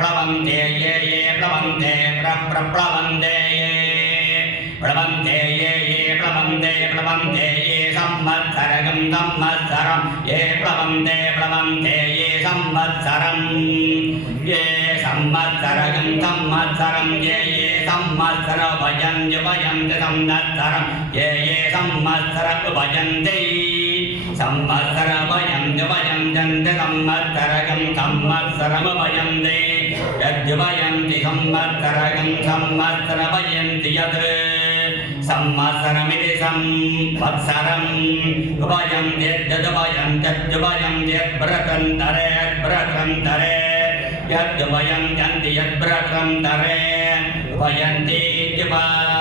प्रप्लवन्ते ये ये प्लवन्ते प्रप्लवन्ते ये प्लवन्ते ये प्लवन्ते प्लवन्ते ये संवत्सरं संवत्सरं ये प्लवन्ते प्लवन्ते ये संवत्सरं ये संवत्सरं संवत्सरं ये संवत्सर भजन्ति भजन्ति संवत्सरं ये संवत्सर भजन्ति संवत्सर भजन्ति भजन्ति संवत्सरं संवत्सरं भजन्ति यद्भजन्ति संवत्सरं संवत्सर भजन्ति यत् संवत्सरमिति संवत्सरं भजन्ति यद्भजन्ति यद्व्रतन्तरे यद्व्रतन्तरे यद्भजन्ति यद्व्रतन्तरे भजन्ति